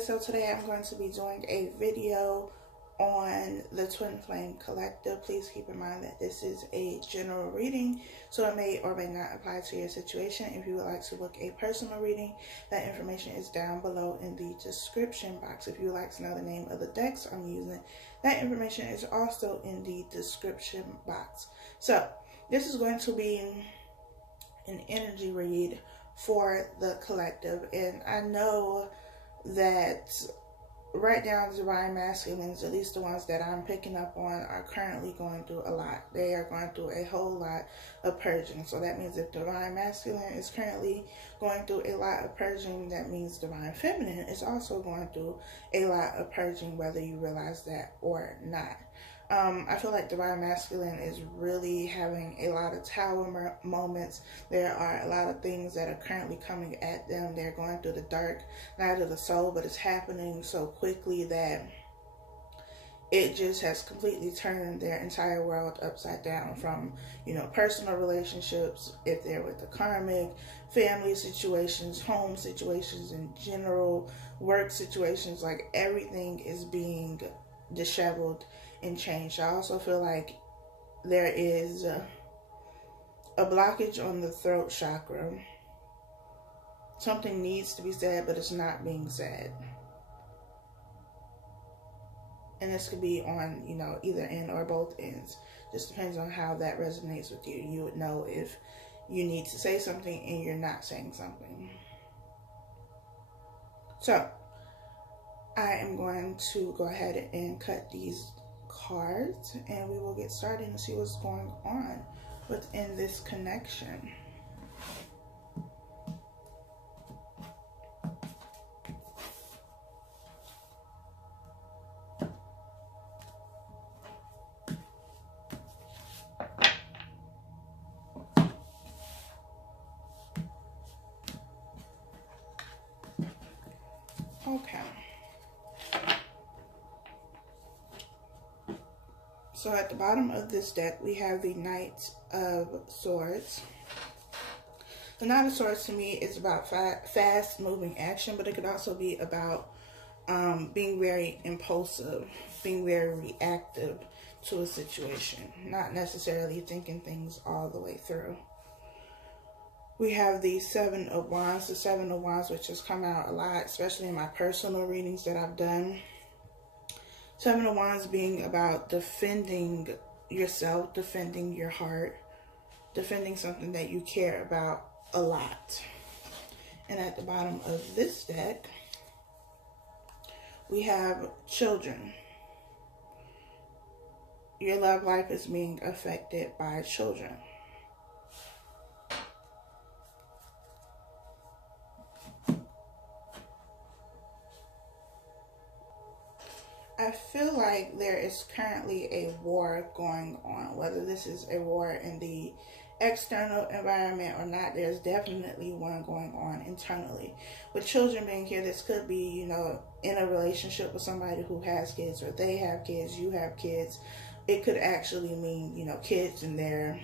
so today I'm going to be doing a video on the Twin Flame Collective. Please keep in mind that this is a general reading, so it may or may not apply to your situation. If you would like to book a personal reading, that information is down below in the description box. If you would like to know the name of the decks I'm using, that information is also in the description box. So this is going to be an energy read for the collective, and I know that right now the divine masculines, at least the ones that I'm picking up on, are currently going through a lot. They are going through a whole lot of purging. So that means if divine masculine is currently going through a lot of purging, that means divine feminine is also going through a lot of purging, whether you realize that or not. I feel like divine masculine is really having a lot of tower moments. There are a lot of things that are currently coming at them. They're going through the dark night of the soul, but it's happening so quickly that it just has completely turned their entire world upside down, from, you know, personal relationships, if they're with the karmic, family situations, home situations in general, work situations. Like, everything is being disheveled and changed. I also feel like there is a blockage on the throat chakra. Something needs to be said, but it's not being said. And this could be on, you know, either end or both ends. Just depends on how that resonates with you. You would know if you need to say something and you're not saying something. So I am going to go ahead and cut these cards, and we will get started and see what's going on within this connection. Okay. So at the bottom of this deck, we have the Knight of Swords. The Knight of Swords, to me, is about fast-moving action, but it could also be about being very impulsive, being very reactive to a situation, not necessarily thinking things all the way through. We have the Seven of Wands. The Seven of Wands, which has come out a lot, especially in my personal readings that I've done. Seven of Wands being about defending yourself, defending your heart, defending something that you care about a lot. And at the bottom of this deck, we have children. Your love life is being affected by children. I feel like there is currently a war going on. Whether this is a war in the external environment or not, there's definitely one going on internally. With children being here, this could be, you know, in a relationship with somebody who has kids, or they have kids, you have kids. It could actually mean, you know, kids and they're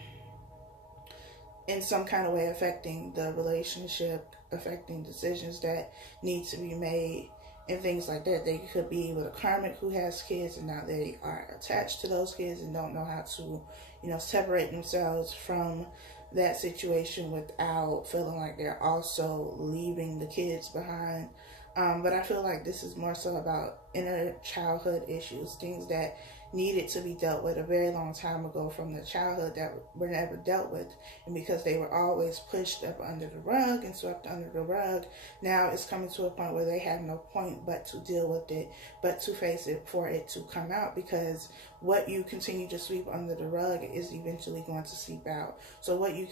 in some kind of way affecting the relationship, affecting decisions that need to be made, and things like that. They could be with a karmic who has kids, and now they are attached to those kids and don't know how to, you know, separate themselves from that situation without feeling like they're also leaving the kids behind. But I feel like this is more so about inner childhood issues, things that needed to be dealt with a very long time ago from the childhood that were never dealt with. And because they were always pushed up under the rug and swept under the rug, now it's coming to a point where they have no point but to deal with it, but to face it for it to come out, because what you continue to sweep under the rug is eventually going to seep out. So what you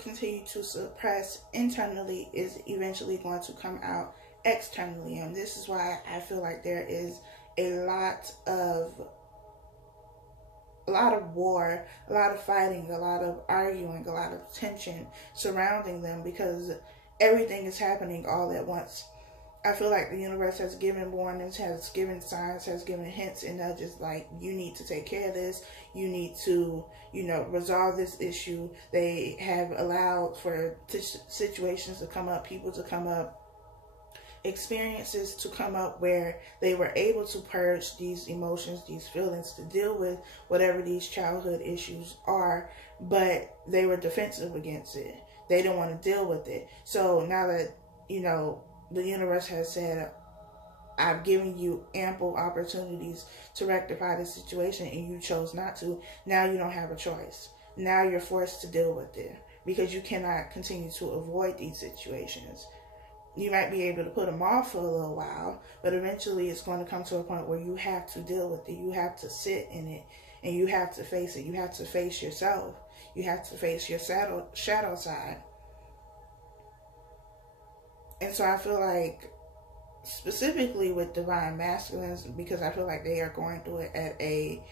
continue to suppress internally is eventually going to come out externally. And this is why I feel like there is a lot of war, a lot of fighting, a lot of arguing, a lot of tension surrounding them, because everything is happening all at once. I feel like the universe has given warnings, has given signs, has given hints, and they're just like, you need to take care of this. You need to, you know, resolve this issue. They have allowed for situations to come up, people to come up, experiences to come up where they were able to purge these emotions, these feelings, to deal with whatever these childhood issues are, but they were defensive against it. They didn't want to deal with it. So now that, you know, the universe has said, I've given you ample opportunities to rectify the situation and you chose not to, now you don't have a choice. Now you're forced to deal with it because you cannot continue to avoid these situations. You might be able to put them off for a little while, but eventually it's going to come to a point where you have to deal with it. You have to sit in it and you have to face it. You have to face yourself. You have to face your shadow side. And so I feel like, specifically with divine masculines, because I feel like they are going through it at a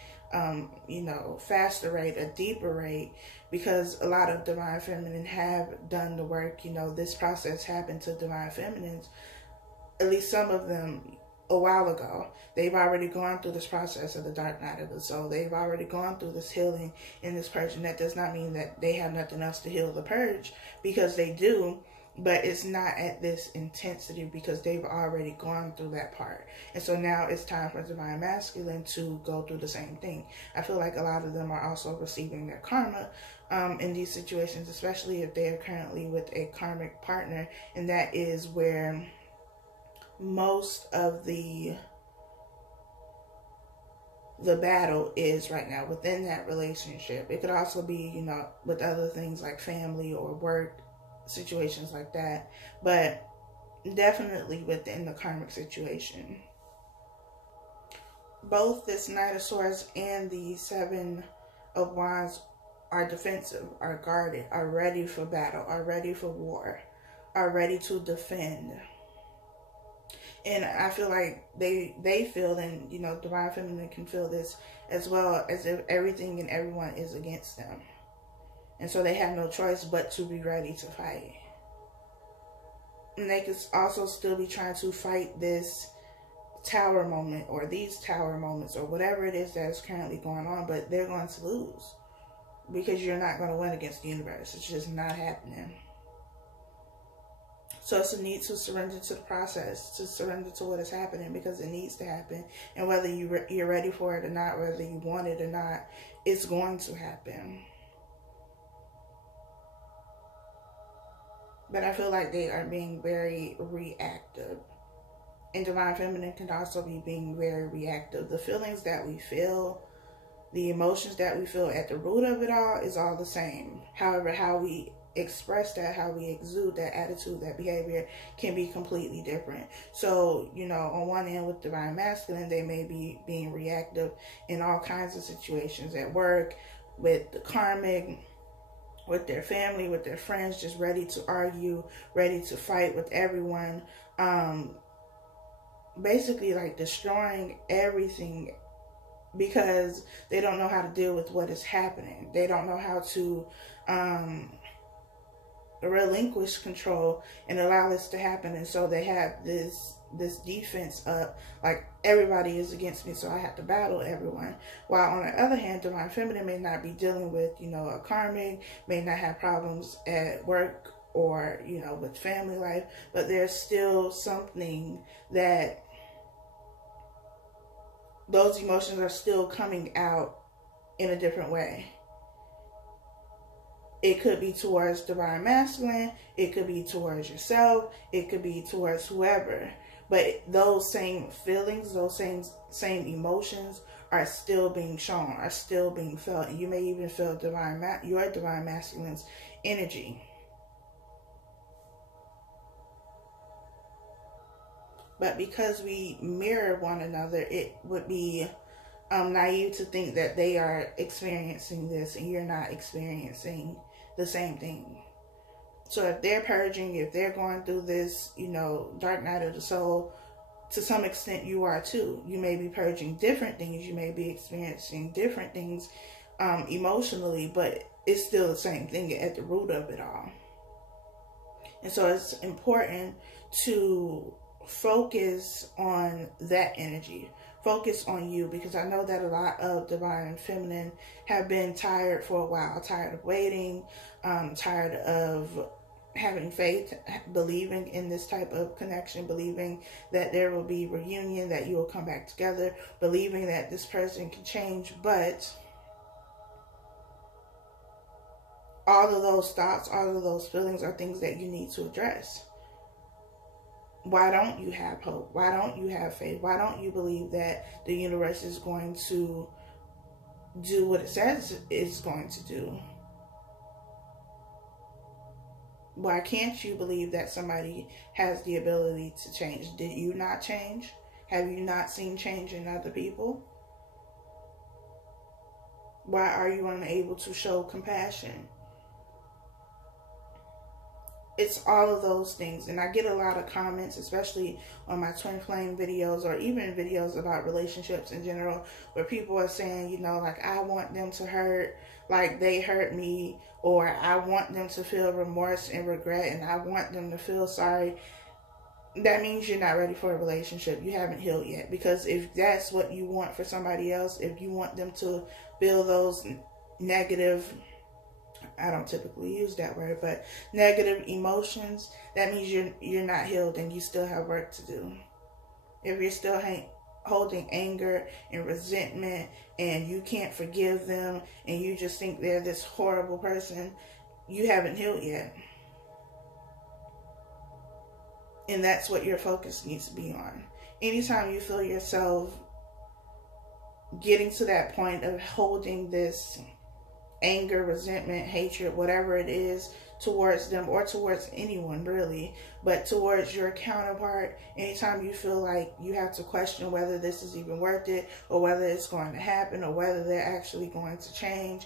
faster rate, a deeper rate, because a lot of divine feminine have done the work. You know, this process happened to divine feminines, at least some of them, a while ago. They've already gone through this process of the dark night of the soul. They've already gone through this healing and this purge, and that does not mean that they have nothing else to heal the purge, because they do. But it's not at this intensity because they've already gone through that part. And so now it's time for divine masculine to go through the same thing. I feel like a lot of them are also receiving their karma in these situations, especially if they are currently with a karmic partner. And that is where most of the battle is right now, within that relationship. It could also be, you know, with other things like family or work, situations like that, but definitely within the karmic situation. Both this Knight of Swords and the Seven of Wands are defensive, are guarded, are ready for battle, are ready for war, are ready to defend. And I feel like they feel, and you know, divine feminine can feel this as well, as if everything and everyone is against them. And so they have no choice but to be ready to fight. And they could also still be trying to fight this tower moment or these tower moments or whatever it is that is currently going on, but they're going to lose because you're not going to win against the universe. It's just not happening. So it's a need to surrender to the process, to surrender to what is happening, because it needs to happen. And whether you're ready for it or not, whether you want it or not, it's going to happen. But I feel like they are being very reactive. And divine feminine can also be being very reactive. The feelings that we feel, the emotions that we feel at the root of it all is all the same. However, how we express that, how we exude that attitude, that behavior can be completely different. So, you know, on one end with divine masculine, they may be being reactive in all kinds of situations, at work, with the karmic, with their family, with their friends, just ready to argue, ready to fight with everyone. Basically like destroying everything because they don't know how to deal with what is happening. They don't know how to relinquish control and allow this to happen. And so they have this defense up, like everybody is against me, so I have to battle everyone. While on the other hand, divine feminine may not be dealing with, you know, a karmic, may not have problems at work or, you know, with family life, but there's still something that those emotions are still coming out in a different way. It could be towards divine masculine, it could be towards yourself, it could be towards whoever. But those same feelings, those same emotions are still being shown, are still being felt. And you may even feel your divine masculine's energy. But because we mirror one another, it would be naive to think that they are experiencing this and you're not experiencing the same thing. So if they're purging, if they're going through this, you know, dark night of the soul, to some extent you are too. You may be purging different things. You may be experiencing different things emotionally, but it's still the same thing at the root of it all. And so it's important to focus on that energy. Focus on you, because I know that a lot of divine feminine have been tired for a while, tired of waiting, tired of having faith, believing in this type of connection, believing that there will be reunion, that you will come back together, believing that this person can change. But all of those thoughts, all of those feelings are things that you need to address. Why don't you have hope? Why don't you have faith? Why don't you believe that the universe is going to do what it says it's going to do? Why can't you believe that somebody has the ability to change? Did you not change? Have you not seen change in other people? Why are you unable to show compassion? It's all of those things. And I get a lot of comments, especially on my twin flame videos or even videos about relationships in general, where people are saying, you know, like, I want them to hurt like they hurt me, or I want them to feel remorse and regret, and I want them to feel sorry. That means you're not ready for a relationship. You haven't healed yet. Because if that's what you want for somebody else, if you want them to feel those negative, I don't typically use that word, but negative emotions, that means you're not healed and you still have work to do. If you're still holding anger and resentment and you can't forgive them and you just think they're this horrible person, you haven't healed yet. And that's what your focus needs to be on. Anytime you feel yourself getting to that point of holding this anger, resentment, hatred, whatever it is towards them or towards anyone really, but towards your counterpart, anytime you feel like you have to question whether this is even worth it or whether it's going to happen or whether they're actually going to change,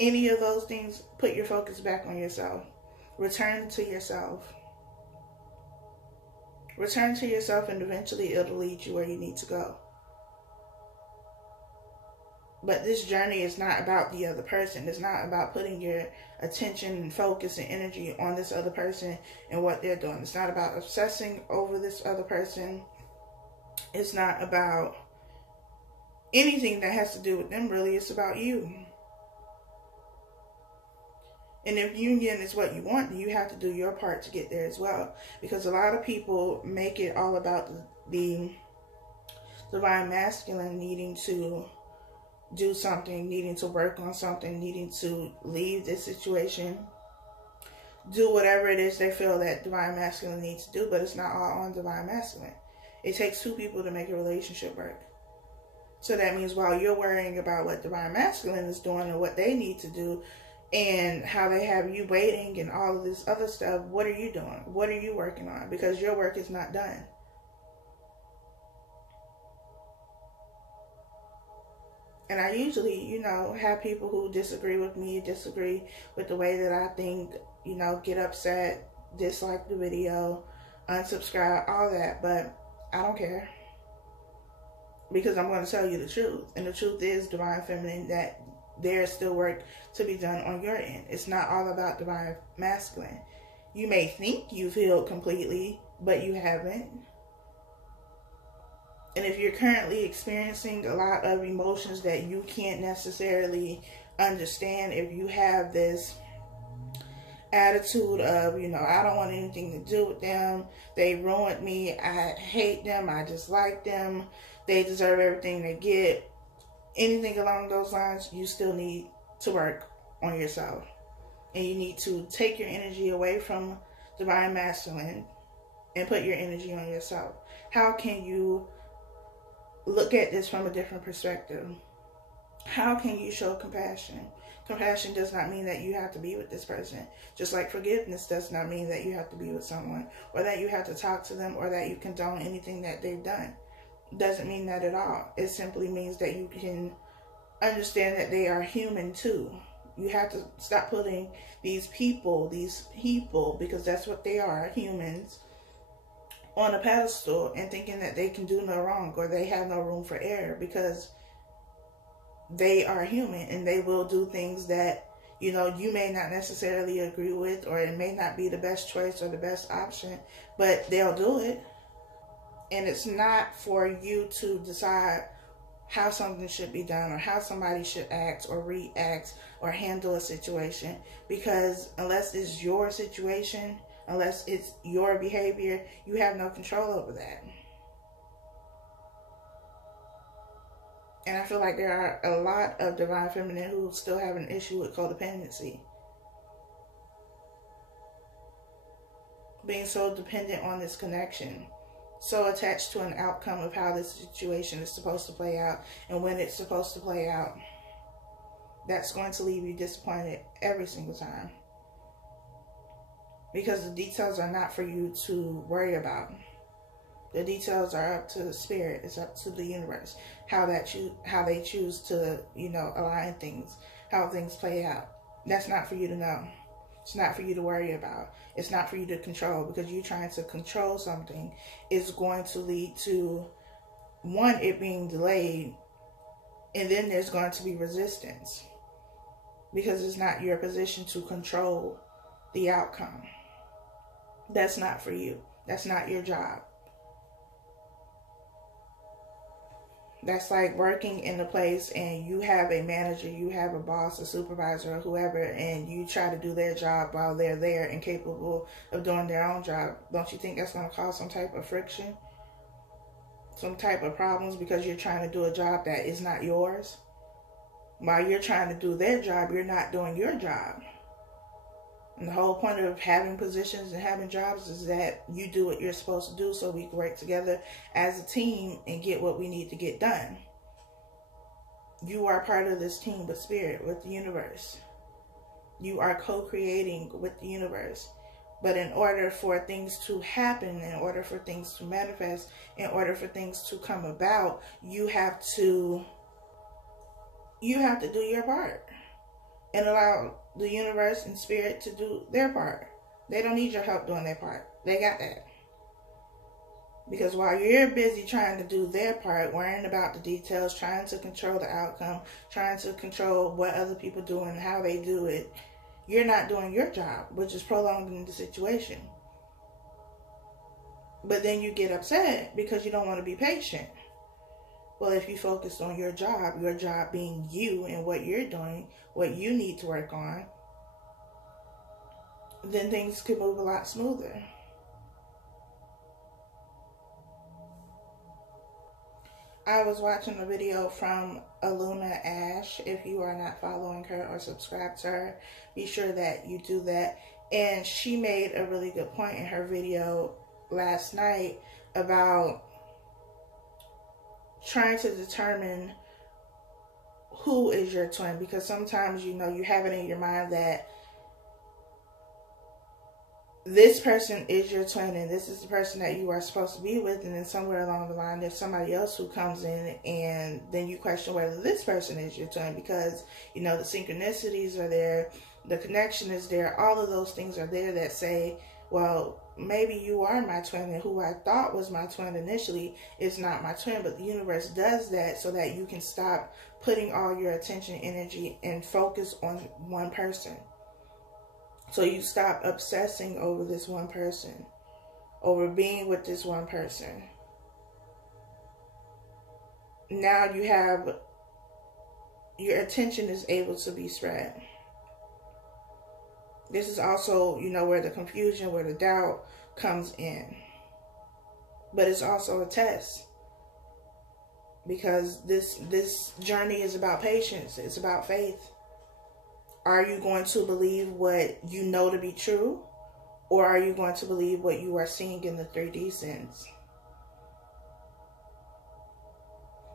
any of those things, put your focus back on yourself. Return to yourself. Return to yourself, and eventually it'll lead you where you need to go. But this journey is not about the other person. It's not about putting your attention and focus and energy on this other person and what they're doing. It's not about obsessing over this other person. It's not about anything that has to do with them, really. It's about you. And if union is what you want, then you have to do your part to get there as well. Because a lot of people make it all about the divine masculine needing to do something, needing to work on something, needing to leave this situation, do whatever it is they feel that divine masculine needs to do. But it's not all on divine masculine. It takes two people to make a relationship work. So that means while you're worrying about what divine masculine is doing and what they need to do and how they have you waiting and all of this other stuff, what are you doing? What are you working on? Because your work is not done. And I usually, you know, have people who disagree with me, disagree with the way that I think, you know, get upset, dislike the video, unsubscribe, all that. But I don't care. Because I'm going to tell you the truth. And the truth is, divine feminine, that there's still work to be done on your end. It's not all about divine masculine. You may think you've healed completely, but you haven't. And if you're currently experiencing a lot of emotions that you can't necessarily understand, if you have this attitude of, you know, I don't want anything to do with them, they ruined me, I hate them, I dislike them, they deserve everything they get, anything along those lines, you still need to work on yourself. And you need to take your energy away from divine masculine and put your energy on yourself. How can you look at this from a different perspective? How can you show compassion? Compassion does not mean that you have to be with this person. Just like forgiveness does not mean that you have to be with someone, or that you have to talk to them, or that you condone anything that they've done. It doesn't mean that at all. It simply means that you can understand that they are human too. You have to stop putting these people, because that's what they are, humans, on a pedestal and thinking that they can do no wrong or they have no room for error, because they are human and they will do things that, you know, you may not necessarily agree with, or it may not be the best choice or the best option, but they'll do it. And it's not for you to decide how something should be done, or how somebody should act or react or handle a situation. Because unless it's your situation, unless it's your behavior, you have no control over that. And I feel like there are a lot of divine feminine who still have an issue with codependency. Being so dependent on this connection. So attached to an outcome of how this situation is supposed to play out and when it's supposed to play out. That's going to leave you disappointed every single time. Because the details are not for you to worry about. The details are up to the spirit. It's up to the universe. How they choose to, align things. How things play out. That's not for you to know. It's not for you to worry about. It's not for you to control. Because you trying to control something is going to lead to, one, it being delayed. And then there's going to be resistance. Because it's not your position to control the outcome. That's not for you. That's not your job. That's like working in a place and you have a manager, you have a boss, a supervisor, or whoever, and you try to do their job while they're there and capable of doing their own job. Don't you think that's going to cause some type of friction? Some type of problems because you're trying to do a job that is not yours? While you're trying to do their job, you're not doing your job. And the whole point of having positions and having jobs is that you do what you're supposed to do so we can work together as a team and get what we need to get done. You are part of this team with spirit, with the universe. You are co-creating with the universe. But in order for things to happen, in order for things to manifest, in order for things to come about, you have to do your part. And allow the universe and spirit to do their part. They don't need your help doing their part. They got that. Because while you're busy trying to do their part, worrying about the details, trying to control the outcome, trying to control what other people do and how they do it, you're not doing your job, which is prolonging the situation. But then you get upset because you don't want to be patient. Well, if you focus on your job being you and what you're doing, what you need to work on, then things could move a lot smoother. I was watching a video from Aluna Ash. If you are not following her or subscribed to her, be sure that you do that. And she made a really good point in her video last night about trying to determine who is your twin, because sometimes you have it in your mind that this person is your twin and this is the person that you are supposed to be with, and then somewhere along the line there's somebody else who comes in and then you question whether this person is your twin, because the synchronicities are there, the connection is there, all of those things are there that say, well, maybe you are my twin, and who I thought was my twin initially is not my twin. But the universe does that so that you can stop putting all your attention, energy, and focus on one person. So you stop obsessing over this one person, over being with this one person. Now you have, your attention is able to be spread. This is also, where the confusion, where the doubt comes in. But it's also a test. Because this journey is about patience. It's about faith. Are you going to believe what you know to be true? Or are you going to believe what you are seeing in the 3D sense?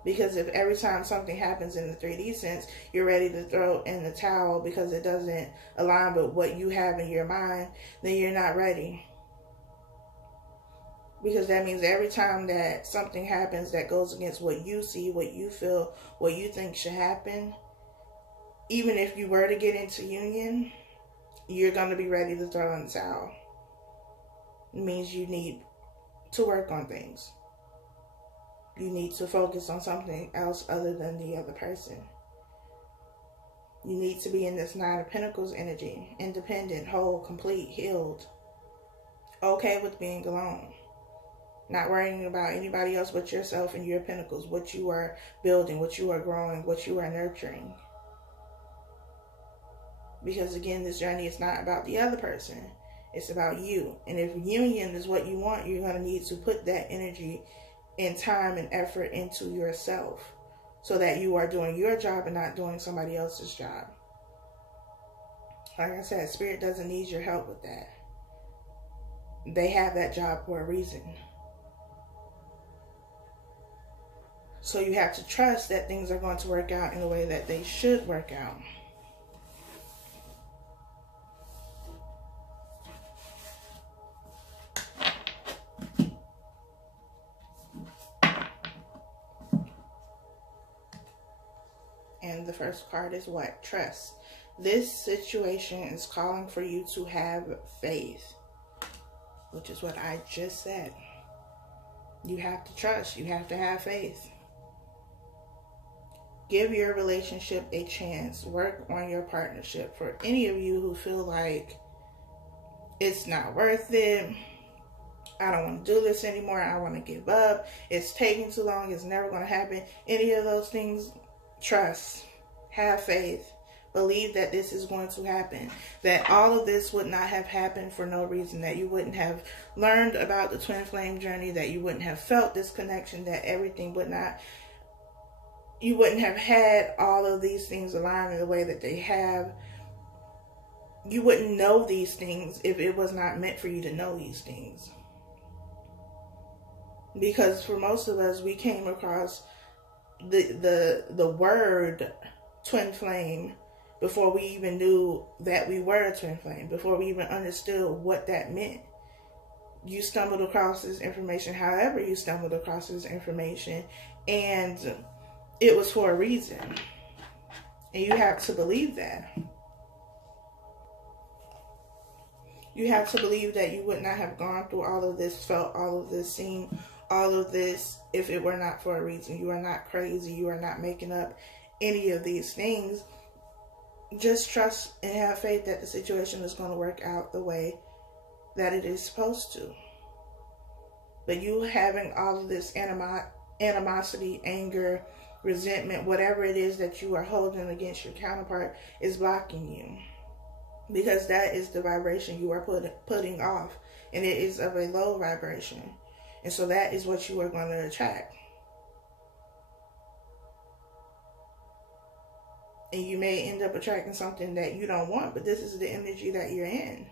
Because if every time something happens in the 3D sense, you're ready to throw in the towel because it doesn't align with what you have in your mind, then you're not ready. Because that means every time that something happens that goes against what you see, what you feel, what you think should happen, even if you were to get into union, you're going to be ready to throw in the towel. It means you need to work on things. You need to focus on something else other than the other person. You need to be in this 9 of Pentacles energy. Independent, whole, complete, healed. Okay with being alone. Not worrying about anybody else but yourself and your pentacles, what you are building, what you are growing, what you are nurturing. Because again, this journey is not about the other person. It's about you. And if union is what you want, you're going to need to put that energy and time and effort into yourself so that you are doing your job and not doing somebody else's job. Like I said, Spirit doesn't need your help with that. They have that job for a reason. So you have to trust that things are going to work out in the way that they should work out. And the first card is what? Trust. This situation is calling for you to have faith, which is what I just said. You have to trust. You have to have faith. Give your relationship a chance. Work on your partnership. For any of you who feel like it's not worth it, I don't want to do this anymore, I want to give up, it's taking too long, it's never going to happen, any of those things, trust. Have faith. Believe that this is going to happen. That all of this would not have happened for no reason. That you wouldn't have learned about the twin flame journey. That you wouldn't have felt this connection. That everything would not... You wouldn't have had all of these things aligned in the way that they have. You wouldn't know these things if it was not meant for you to know these things. Because for most of us, we came across the word twin flame before we even knew that we were a twin flame, before we even understood what that meant. You stumbled across this information however you stumbled across this information, and it was for a reason. And you have to believe that. You have to believe that you would not have gone through all of this, felt all of this, seen all of this if it were not for a reason. You are not crazy. You are not making up any of these things. Just trust and have faith that the situation is going to work out the way that it is supposed to. But you having all of this animosity, anger, resentment, whatever it is that you are holding against your counterpart is blocking you. Because that is the vibration you are putting off. And it is of a low vibration. And so that is what you are going to attract. And you may end up attracting something that you don't want, but this is the energy that you're in.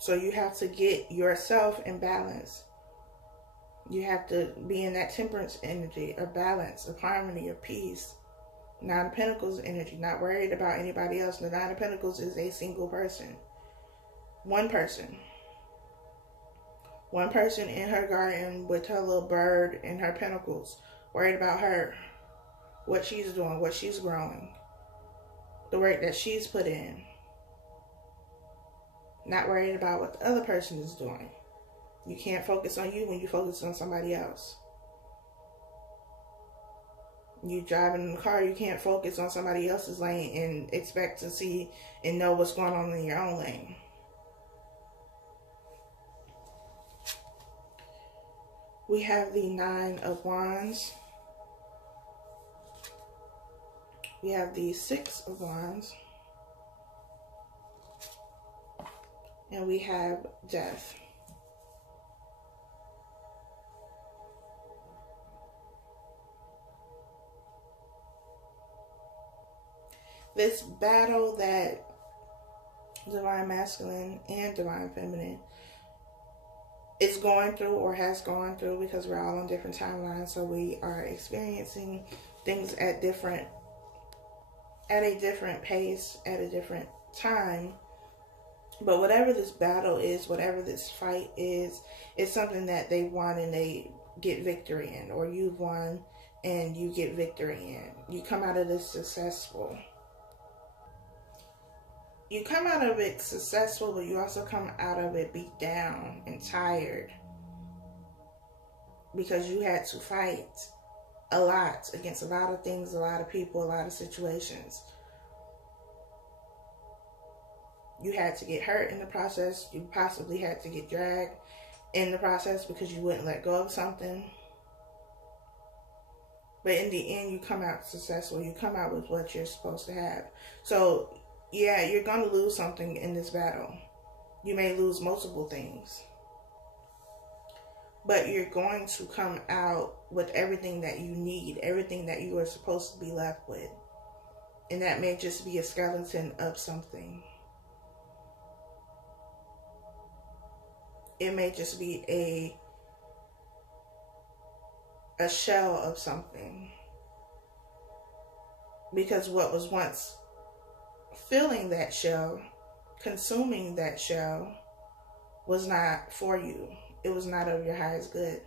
So you have to get yourself in balance. You have to be in that temperance energy, of balance, of harmony, of peace. Nine of Pentacles energy, not worried about anybody else. The Nine of Pentacles is a single person. One person. One person in her garden with her little bird and her pentacles. Worried about her. What she's doing, what she's growing. The work that she's put in. Not worried about what the other person is doing. You can't focus on you when you focus on somebody else. You driving in the car, you can't focus on somebody else's lane and expect to see and know what's going on in your own lane. We have the Nine of Wands. We have the Six of Wands. And we have Death. This battle that Divine Masculine and Divine Feminine is going through or has gone through, because we're all on different timelines, so we are experiencing things at a different pace, at a different time. But whatever this battle is, whatever this fight is, it's something that they won and they get victory in, or you've won and you get victory in. You come out of this successful. You come out of it successful, but you also come out of it beat down and tired. Because you had to fight a lot against a lot of things, a lot of people, a lot of situations. You had to get hurt in the process. You possibly had to get dragged in the process because you wouldn't let go of something. But in the end, you come out successful. You come out with what you're supposed to have. So, yeah, you're going to lose something in this battle. You may lose multiple things. But you're going to come out with everything that you need, everything that you are supposed to be left with. And that may just be a skeleton of something. It may just be a shell of something. Because what was once filling that shell, consuming that shell, was not for you. It was not of your highest good.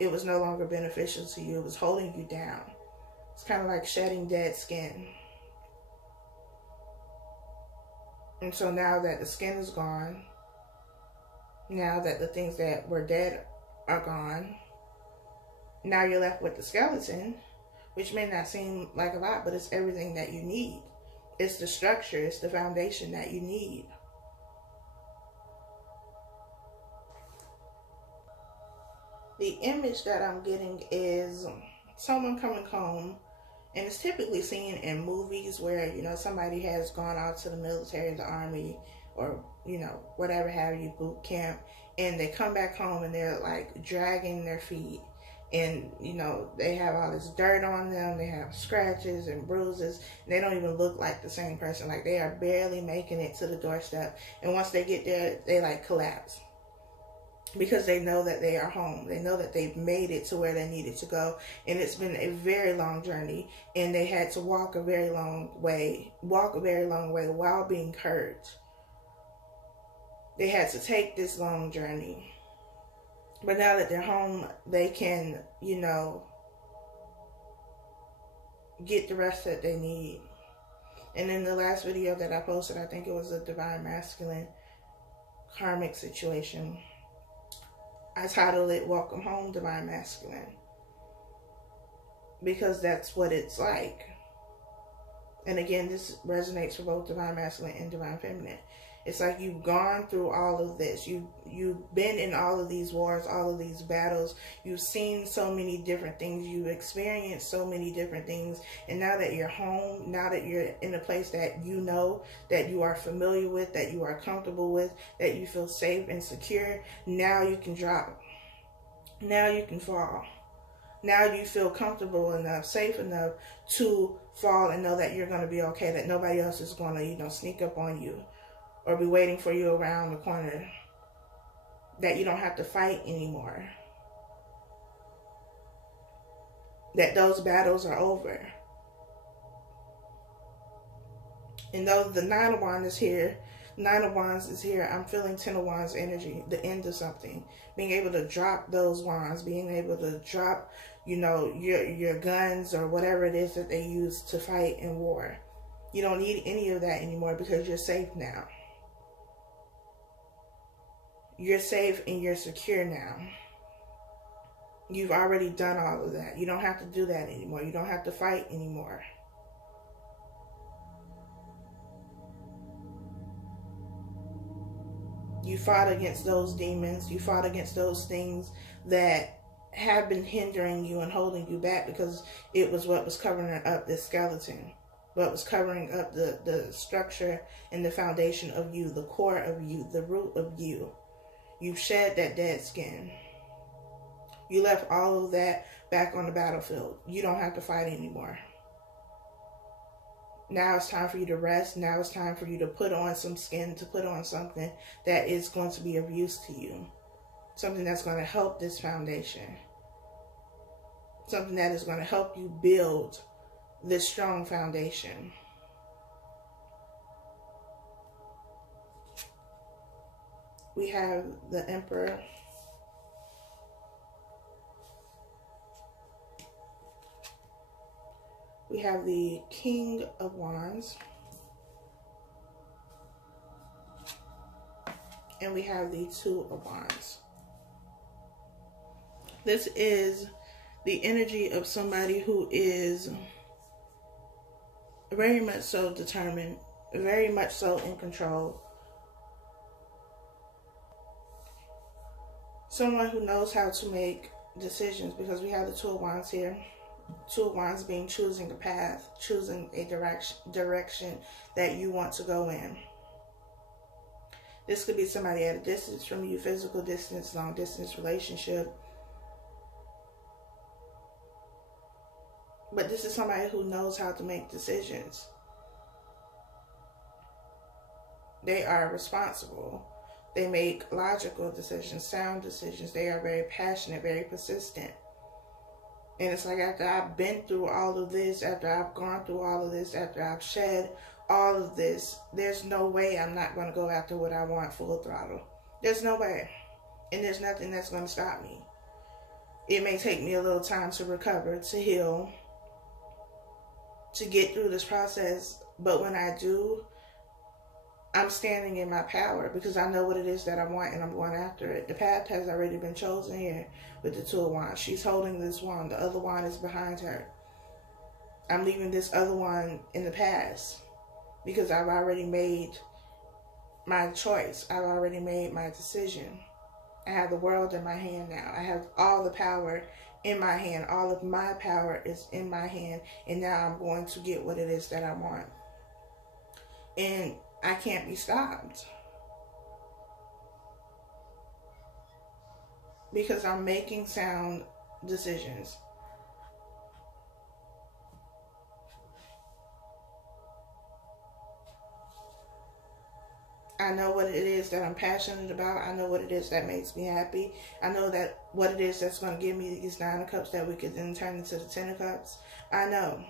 It was no longer beneficial to you. It was holding you down. It's kind of like shedding dead skin. And so now that the skin is gone, now that the things that were dead are gone, now you're left with the skeleton, which may not seem like a lot, but it's everything that you need. It's the structure, it's the foundation that you need. The image that I'm getting is someone coming home, and it's typically seen in movies where, you know, somebody has gone out to the military, the army, or, you know, whatever have you, boot camp, and they come back home and they're like dragging their feet, and, you know, they have all this dirt on them, they have scratches and bruises, and they don't even look like the same person. Like, they are barely making it to the doorstep, and once they get there, they like collapse. Because they know that they are home. They know that they've made it to where they needed to go. And it's been a very long journey. And they had to walk a very long way while being hurt. They had to take this long journey. But now that they're home, they can, you know, get the rest that they need. And in the last video that I posted, I think it was a divine masculine karmic situation. I titled it Welcome Home, Divine Masculine. Because that's what it's like. And again, this resonates for both Divine Masculine and Divine Feminine. It's like you've gone through all of this. You've been in all of these wars, all of these battles. You've seen so many different things. You've experienced so many different things. And now that you're home, now that you're in a place that you know, that you are familiar with, that you are comfortable with, that you feel safe and secure, now you can drop. Now you can fall. Now you feel comfortable enough, safe enough to fall and know that you're going to be okay, that nobody else is going to, you know, sneak up on you or be waiting for you around the corner, that you don't have to fight anymore, that those battles are over. And though the Nine of Wands is here, I'm feeling Ten of Wands energy, the end of something. Being able to drop those wands, being able to drop, you know, your guns or whatever it is that they use to fight in war. You don't need any of that anymore because you're safe now. You're safe and you're secure now. You've already done all of that. You don't have to do that anymore. You don't have to fight anymore. You fought against those demons. You fought against those things that have been hindering you and holding you back, because it was what was covering up this skeleton. What was covering up the structure and the foundation of you, the core of you, the root of you. You've shed that dead skin. You left all of that back on the battlefield. You don't have to fight anymore. Now it's time for you to rest. Now it's time for you to put on some skin, to put on something that is going to be of use to you. Something that's going to help this foundation. Something that is going to help you build this strong foundation. We have the Emperor. We have the King of Wands. And we have the Two of Wands. This is the energy of somebody who is very much so determined very much so in control. Someone who knows how to make decisions, because we have the Two of Wands here. Two of Wands being choosing a path, choosing a direction that you want to go in. This could be somebody at a distance from you, physical distance, long distance relationship. But this is somebody who knows how to make decisions. They are responsible. They make logical decisions, sound decisions. They are very passionate, very persistent. And it's like, after I've been through all of this, after I've gone through all of this, after I've shed all of this, there's no way I'm not going to go after what I want full throttle. There's no way. And there's nothing that's going to stop me. It may take me a little time to recover, to heal, to get through this process. But when I do, I'm standing in my power because I know what it is that I want and I'm going after it. The path has already been chosen here with the Two of Wands. She's holding this wand. The other wand is behind her. I'm leaving this other one in the past because I've already made my choice. I've already made my decision. I have the world in my hand now. I have all the power in my hand. All of my power is in my hand. And now I'm going to get what it is that I want. And I can't be stopped. Because I'm making sound decisions. I know what it is that I'm passionate about. I know what it is that makes me happy. I know that what it is that's going to give me these Nine of Cups that we could then turn into the Ten of Cups. I know.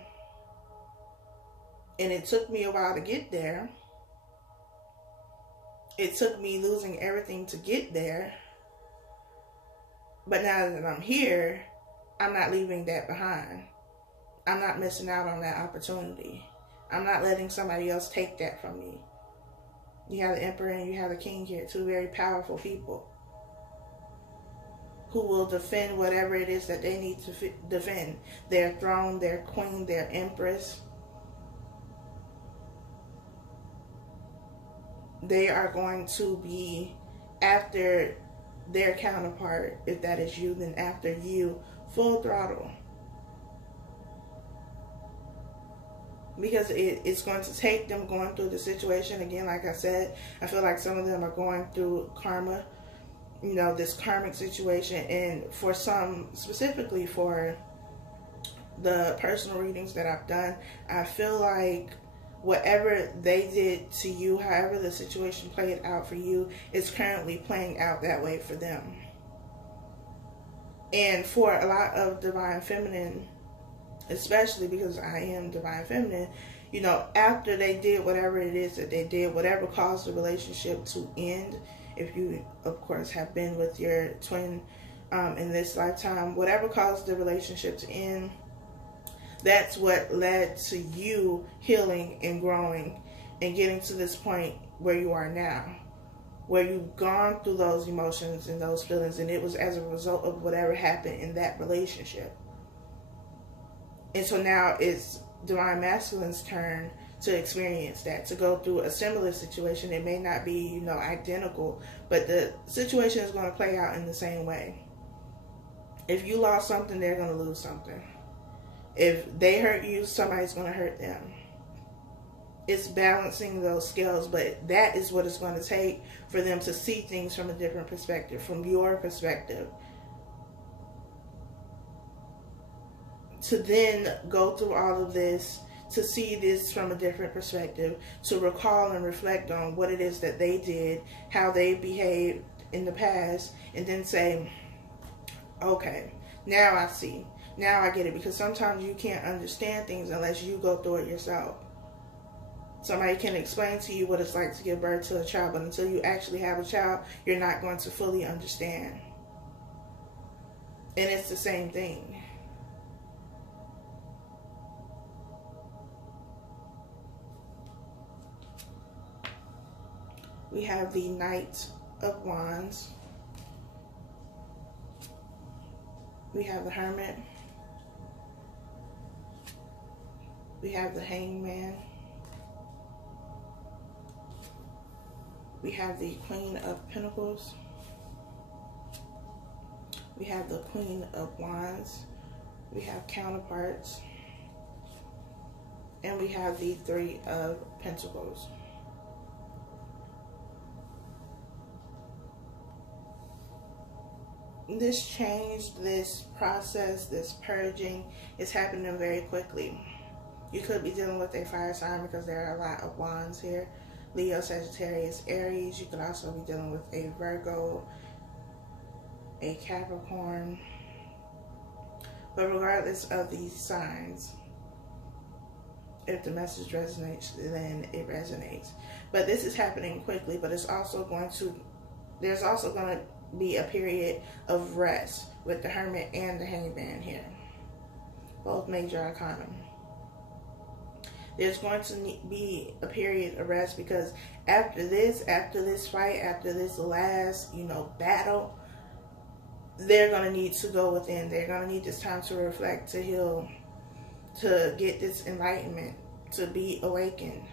And it took me a while to get there. It took me losing everything to get there. But now that I'm here, I'm not leaving that behind. I'm not missing out on that opportunity. I'm not letting somebody else take that from me. You have the Emperor and you have the King here. Two very powerful people who will defend whatever it is that they need to defend. Their throne, their queen, their empress. They are going to be after their counterpart. If that is you, then after you, full throttle. Because it's going to take them going through the situation. Again, like I said, I feel like some of them are going through karma. You know, this karmic situation. And for some, specifically for the personal readings that I've done, I feel like whatever they did to you, however the situation played out for you, is currently playing out that way for them. And for a lot of Divine Feminine, especially because I am Divine Feminine, you know, after they did whatever it is that they did, whatever caused the relationship to end, if you, of course, have been with your twin in this lifetime, whatever caused the relationship to end, that's what led to you healing and growing and getting to this point where you are now, where you've gone through those emotions and those feelings, and it was as a result of whatever happened in that relationship. And so now it's Divine Masculine's turn to experience that, to go through a similar situation. It may not be, you know, identical, but the situation is going to play out in the same way. If you lost something, they're going to lose something. If they hurt you, somebody's going to hurt them. It's balancing those scales, but that is what it's going to take for them to see things from a different perspective, from your perspective. To then go through all of this, to see this from a different perspective, to recall and reflect on what it is that they did, how they behaved in the past, and then say, okay, now I see. Now I get it. Because sometimes you can't understand things unless you go through it yourself. Somebody can explain to you what it's like to give birth to a child, but until you actually have a child, you're not going to fully understand. And it's the same thing. We have the Knight of Wands. We have the Hermit. We have the Hangman. We have the Queen of Pentacles. We have the Queen of Wands. We have counterparts. And we have the Three of Pentacles. This change, this process, this purging is happening very quickly. You could be dealing with a fire sign because there are a lot of wands here. Leo, Sagittarius, Aries. You could also be dealing with a Virgo, a Capricorn. But regardless of these signs, if the message resonates, then it resonates. But this is happening quickly, but it's also going to, there's also going to be a period of rest with the Hermit and the Hangman here. Both major arcana. There's going to be a period of rest because after this fight, after this last, battle, they're going to need to go within. They're going to need this time to reflect, to heal, to get this enlightenment, to be awakened,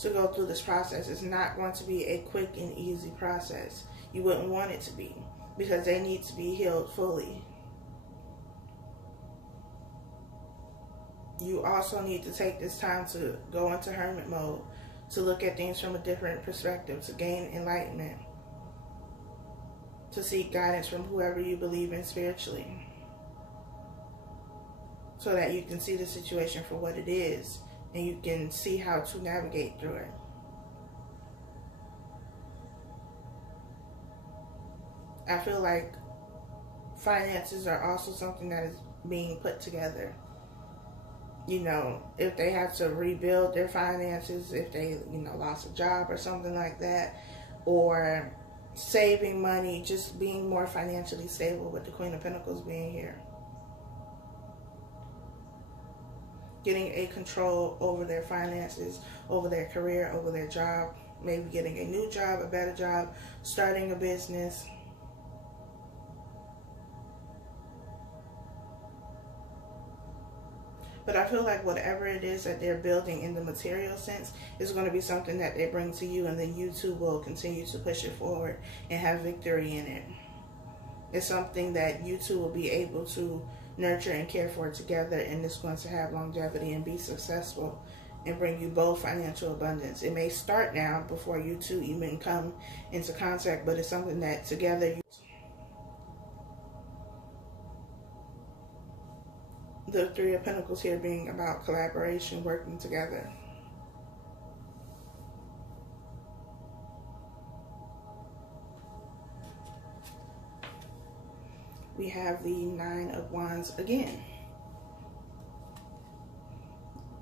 to go through this process. It's not going to be a quick and easy process. You wouldn't want it to be, because they need to be healed fully. You also need to take this time to go into hermit mode, to look at things from a different perspective, to gain enlightenment, to seek guidance from whoever you believe in spiritually, so that you can see the situation for what it is and you can see how to navigate through it. I feel like finances are also something that is being put together. If they have to rebuild their finances, if they, lost a job or something like that, or saving money, just being more financially stable with the Queen of Pentacles being here. Getting a control over their finances, over their career, over their job, maybe getting a new job, a better job, starting a business. But I feel like whatever it is that they're building in the material sense is going to be something that they bring to you, and then you too will continue to push it forward and have victory in it. It's something that you two will be able to nurture and care for together, and it's going to have longevity and be successful and bring you both financial abundance. It may start now before you two even come into contact, but it's something that together the Three of Pentacles here being about collaboration, working together. We have the Nine of Wands again.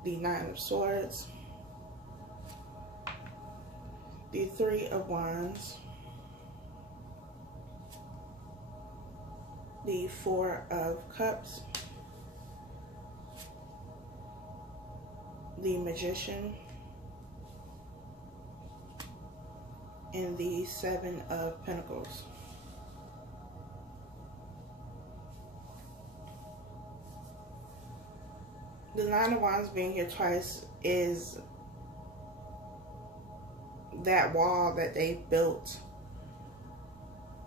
The Nine of Swords. The Three of Wands. The Four of Cups. The Magician. And the Seven of Pentacles. The Nine of Wands being here twice is that wall that they built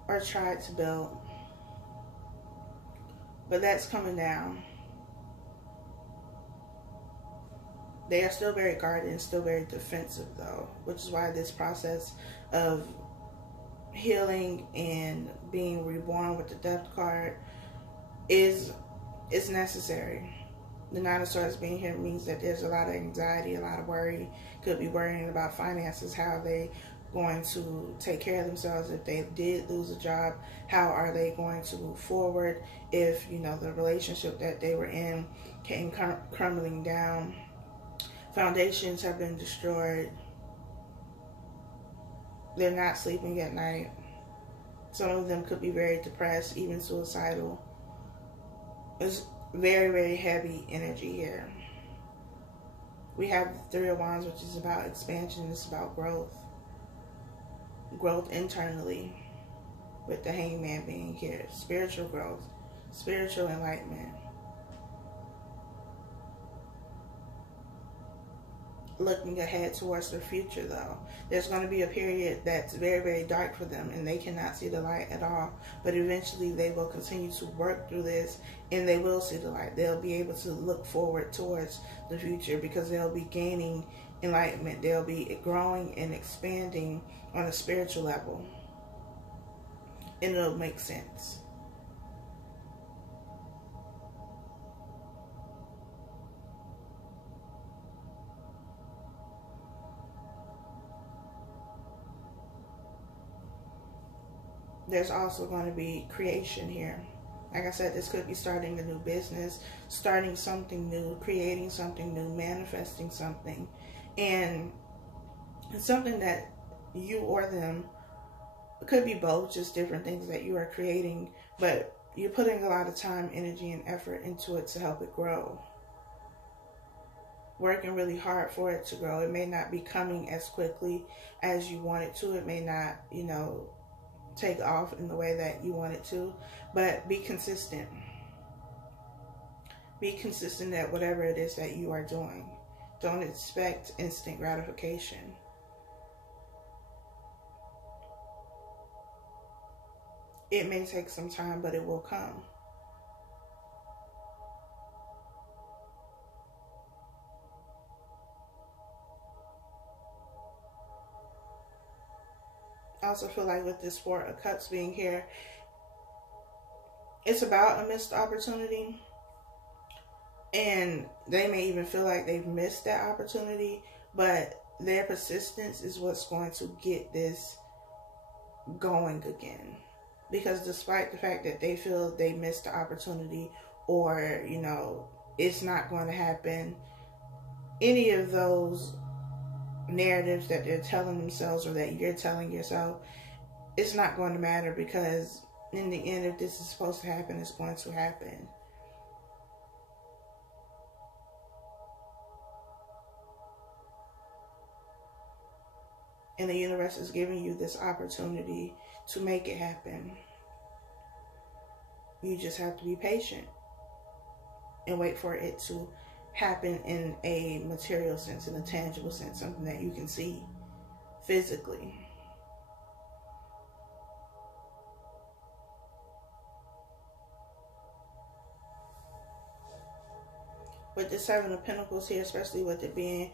or tried to build. But that's coming down. They are still very guarded and still very defensive though, which is why this process of healing and being reborn with the Death card is necessary. The Nine of Swords being here means that there's a lot of anxiety, a lot of worry. Could be worrying about finances. How are they going to take care of themselves if they did lose a job? How are they going to move forward if, the relationship that they were in came crumbling down? Foundations have been destroyed. They're not sleeping at night. Some of them could be very depressed, even suicidal. It's very, very heavy energy here. We have the Three of Wands, which is about expansion. It's about growth. Growth internally, with the Hangman being here. Spiritual growth. Spiritual enlightenment. looking ahead towards their future, though. There's going to be a period that's very, very dark for them, and they cannot see the light at all. But eventually they will continue to work through this, and they will see the light. They'll be able to look forward towards the future because they'll be gaining enlightenment. They'll be growing and expanding on a spiritual level, and it'll make sense. There's also going to be creation here. Like I said, this could be starting a new business, starting something new, creating something new, manifesting something. And it's something that you or them, it could be both, just different things that you are creating, but you're putting a lot of time, energy, and effort into it to help it grow. Working really hard for it to grow. It may not be coming as quickly as you want it to. It may not, take off in the way that you want it to, but be consistent. Be consistent at whatever it is that you are doing. Don't expect instant gratification. It may take some time, but it will come. I also feel like with this Four of Cups being here, it's about a missed opportunity. And they may even feel like they've missed that opportunity, but their persistence is what's going to get this going again. Because despite the fact that they feel they missed the opportunity, or, it's not going to happen, any of those narratives that they're telling themselves or that you're telling yourself, it's not going to matter, because in the end, if this is supposed to happen, it's going to happen. And the universe is giving you this opportunity to make it happen. You just have to be patient and wait for it to happen in a material sense, in a tangible sense, something that you can see physically. With the Seven of Pentacles here, especially with it being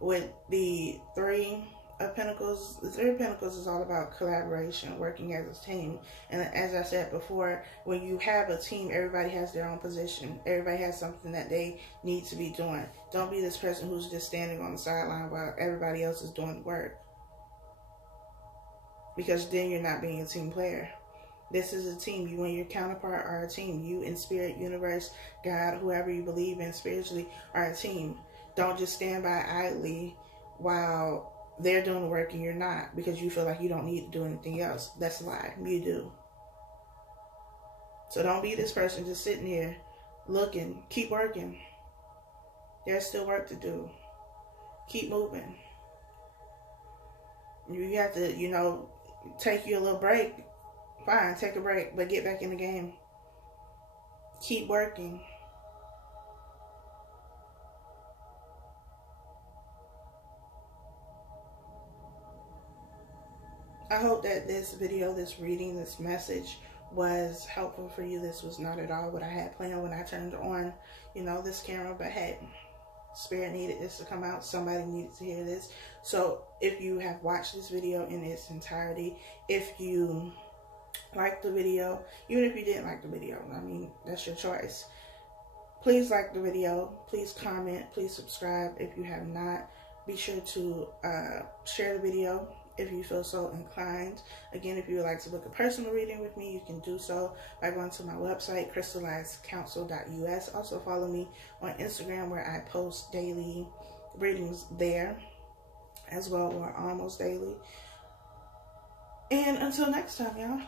with the Three of Pentacles, the Three of Pentacles is all about collaboration, working as a team. And as I said before, when you have a team, everybody has their own position. Everybody has something that they need to be doing. Don't be this person who's just standing on the sideline while everybody else is doing the work, because then you're not being a team player. This is a team. You and your counterpart are a team. You and Spirit, Universe, God, whoever you believe in spiritually, are a team. Don't just stand by idly while they're doing the work and you're not, because you feel like you don't need to do anything else. That's a lie. You do. So don't be this person just sitting here looking. Keep working. There's still work to do. Keep moving. You have to, take you a little break. Fine, take a break, but get back in the game. Keep working. I hope that this video, this reading, this message was helpful for you. This was not at all what I had planned when I turned on, this camera, but hey, Spirit needed this to come out. Somebody needed to hear this. So if you have watched this video in its entirety, if you like the video, even if you didn't like the video, that's your choice. Please like the video, please comment, please subscribe if you have not. Be sure to share the video if you feel so inclined. Again, if you would like to book a personal reading with me, you can do so by going to my website, CrystallizedCounsel.us. Also follow me on Instagram, where I post daily readings there as well, or almost daily. And until next time, y'all.